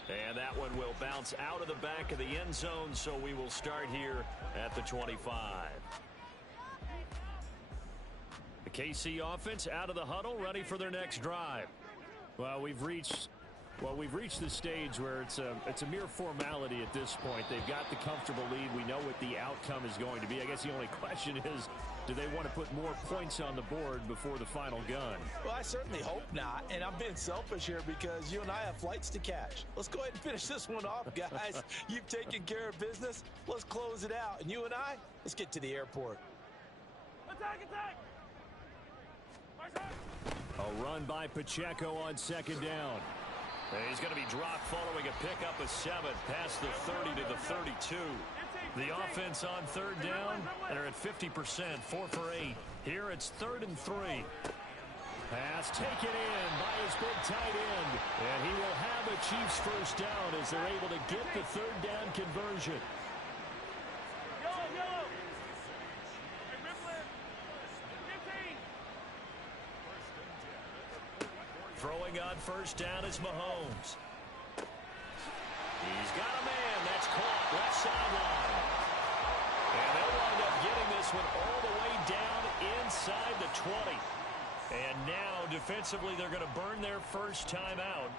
And that one will bounce out of the back of the end zone, so we will start here at the 25. The KC offense out of the huddle, ready for their next drive. Well, we've reached the stage where it's a mere formality at this point. They've got the comfortable lead. We know what the outcome is going to be. I guess the only question is, do they want to put more points on the board before the final gun? Well, I certainly hope not, and I'm being selfish here because you and I have flights to catch. Let's go ahead and finish this one off, guys. You've taken care of business. Let's close it out, and you and I, let's get to the airport. Attack! A run by Pacheco on 2nd down. And he's going to be dropped following a pickup of 7 past the 30 to the 32. The offense on 3rd down, they're at 50%, 4 for 8. Here it's 3rd and 3. Pass taken in by his big tight end. And he will have a Chiefs first down as they're able to get the 3rd down conversion. Yellow. Hey, Ripley. 15. Throwing on 1st down is Mahomes. He's got a man. That's caught left sideline. And they'll wind up getting this one all the way down inside the 20. And now, defensively, they're going to burn their first time out.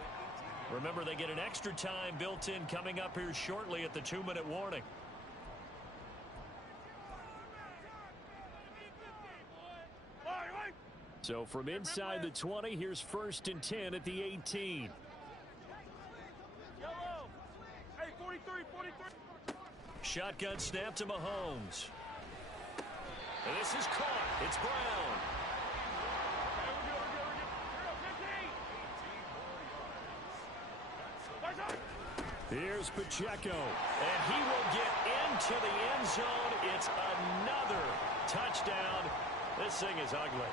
Remember, they get an extra time built in coming up here shortly at the 2-minute warning. So from inside the 20, here's 1st and 10 at the 18. Yellow. Hey, 43. Shotgun snap to Mahomes. And this is caught. It's Brown. Here's Pacheco. And he will get into the end zone. It's another touchdown. This thing is ugly.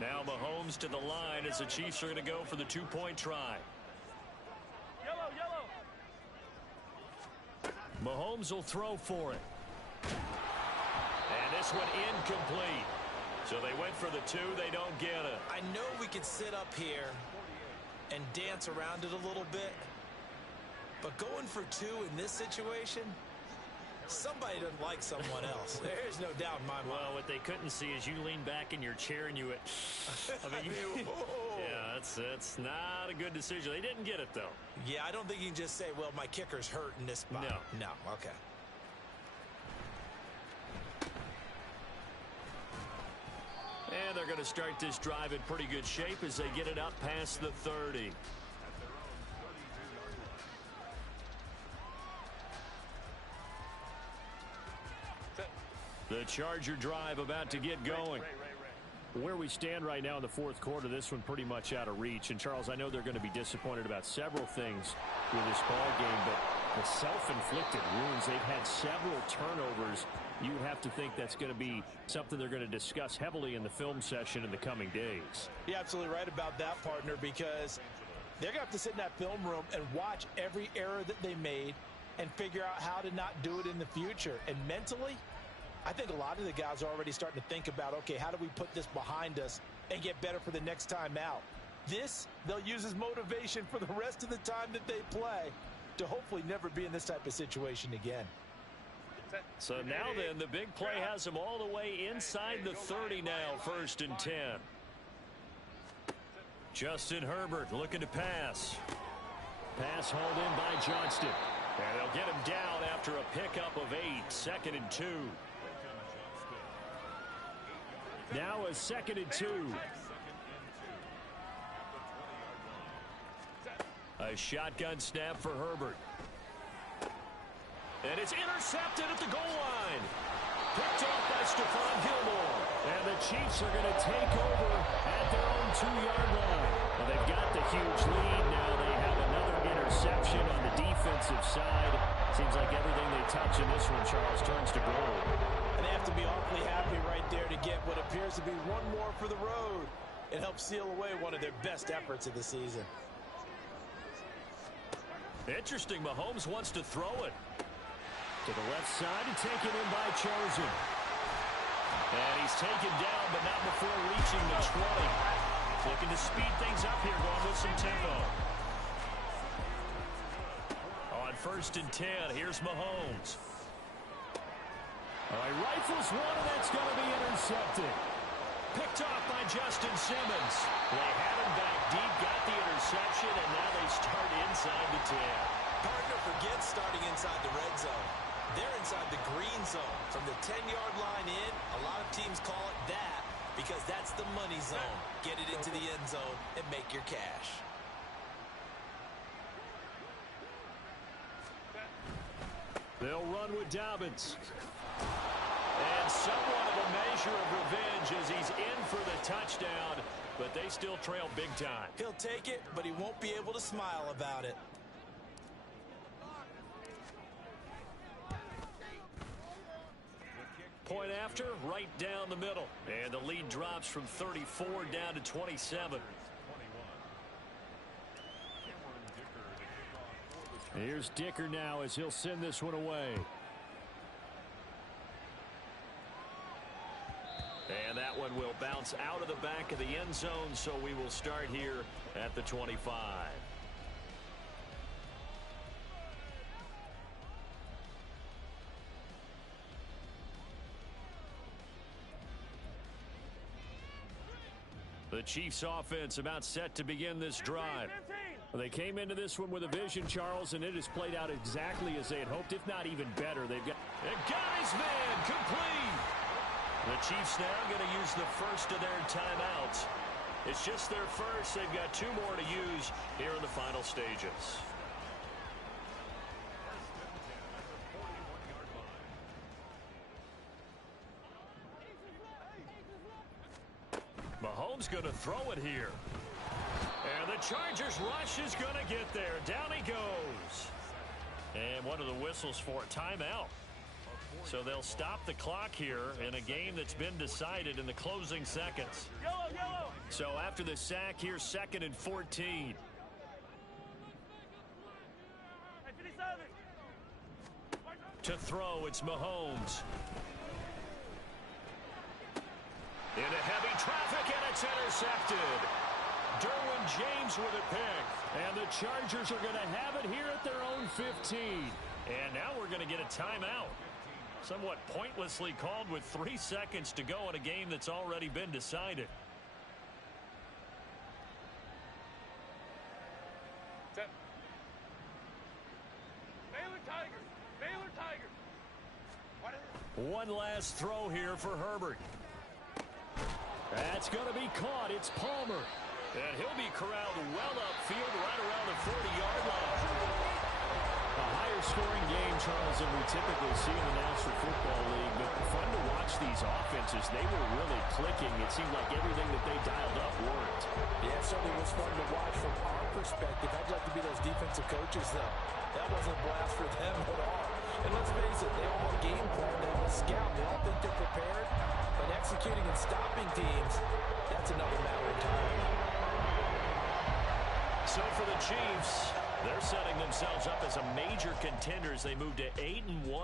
Now Mahomes to the line as the Chiefs are going to go for the two-point try. Yellow, yellow. Mahomes will throw for it. And this one incomplete. So they went for the two. They don't get it. I know we could sit up here and dance around it a little bit, but going for two in this situation, somebody doesn't like someone else. There's no doubt in my mind. Well, what they couldn't see is you lean back in your chair and you went, I mean, yeah, that's not a good decision. They didn't get it, though. Yeah, I don't think you can just say, well, my kicker's hurt in this spot. No, okay. And they're going to start this drive in pretty good shape as they get it up past the 30. The Charger drive about to get going. Where we stand right now in the fourth quarter, this one pretty much out of reach. And, Charles, I know they're going to be disappointed about several things with this ball game, but the self-inflicted wounds, they've had several turnovers. You would have to think that's going to be something they're going to discuss heavily in the film session in the coming days. You're absolutely right about that, partner, because they're going to have to sit in that film room and watch every error that they made and figure out how to not do it in the future. And mentally, I think a lot of the guys are already starting to think about, okay, how do we put this behind us and get better for the next time out? This, they'll use as motivation for the rest of the time that they play to hopefully never be in this type of situation again. So now then, the big play has them all the way inside the 30 now, 1st and 10. Justin Herbert looking to pass. Pass hauled in by Johnston. And they'll get him down after a pickup of 8, 2nd and 2. Now a 2nd and 2. A shotgun snap for Herbert. And it's intercepted at the goal line. Picked off by Stephon Gilmore. And the Chiefs are going to take over at their own 2-yard line. Well, they've got the huge lead. Now they have another interception on the defensive side. Seems like everything they touch in this one, Charles, turns to gold. And they have to be awfully happy right there to get what appears to be one more for the road. It helps seal away one of their best efforts of the season. Interesting, Mahomes wants to throw it. To the left side and taken in by Chosen. And he's taken down, but not before reaching the 20. Looking to speed things up here, going with some tempo. On 1st and 10, here's Mahomes. All right, rifles one, and that's going to be intercepted. Picked off by Justin Simmons. They had him back deep, got the interception, and now they start inside the 10. Partner forgets starting inside the red zone. They're inside the green zone. From the 10-yard line in, a lot of teams call it that because that's the money zone. Get it into the end zone and make your cash. They'll run with Dobbins. And somewhat of a measure of revenge as he's in for the touchdown, but they still trail big time. He'll take it, but he won't be able to smile about it. Point after, right down the middle. And the lead drops from 34 down to 27. Here's Dicker now as he'll send this one away. And that one will bounce out of the back of the end zone, so we will start here at the 25. The Chiefs offense about set to begin this drive. Well, they came into this one with a vision, Charles, and it has played out exactly as they had hoped, if not even better. They've got his man complete. The Chiefs now going to use the first of their timeouts. It's just their first. They've got 2 more to use here in the final stages. Mahomes going to throw it here. And the Chargers rush is going to get there. Down he goes. And one of the whistles for a timeout. So they'll stop the clock here in a game that's been decided in the closing seconds. Yellow, yellow. So after the sack, here's 2nd and 14. To throw, it's Mahomes. Into heavy traffic, and it's intercepted. Derwin James with a pick. And the Chargers are going to have it here at their own 15. And now we're going to get a timeout. Somewhat pointlessly called with 3 seconds to go in a game that's already been decided. Baylor Tigers! Baylor Tigers! One last throw here for Herbert. That's going to be caught. It's Palmer. And he'll be corralled well upfield right around the 40-yard line. A higher scoring game, Charles, than we typically see in the National Football League. But fun to watch these offenses. They were really clicking. It seemed like everything that they dialed up worked. Yeah, it certainly was fun to watch from our perspective. I'd like to be those defensive coaches, though. That wasn't a blast for them at all. And let's face it, they all have a game plan. They all scout. They all think they're prepared. But executing and stopping teams, that's another matter entirely. So for the Chiefs, they're setting themselves up as a major contender as they move to 8-1.